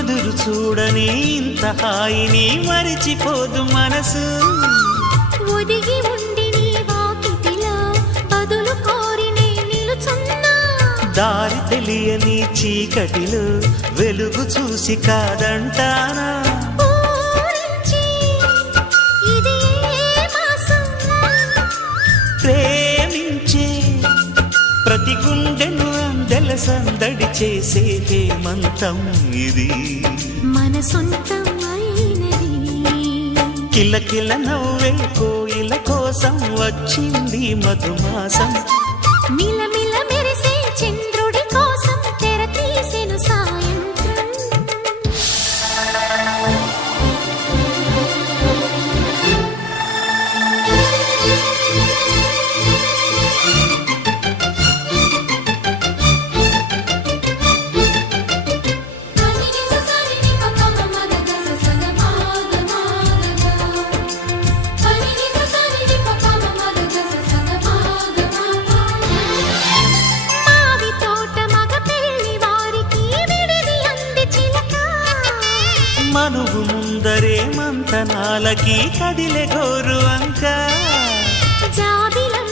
ఎదురు చూడని ఇంత హాయిని మరిచిపోదు మనసు. ఒదిగి ఉండి నీ వాకిటిలో బదులు కోరి నే నిలుచున్నా. దారి తెలియని చీకటిలో వెలుగు చూసి కాదంటానా. ఊరించి ఇది ఏ మాసం? ప్రేమించే ప్రతి గుండెను అందెల సందడి చేసే హేమంతం ఇది. మన సొంతం అయినది. కిలకిల నవ్వే కోయిల కోసం వచ్చింది మధుమాసం. మిలమిల మెరిసే చంద్రుడి కోసం తెర తీసెను సాయంత్రం. మనువు ముందరే మంతనాలకి కదిలే గోరు అంక. జాబిలం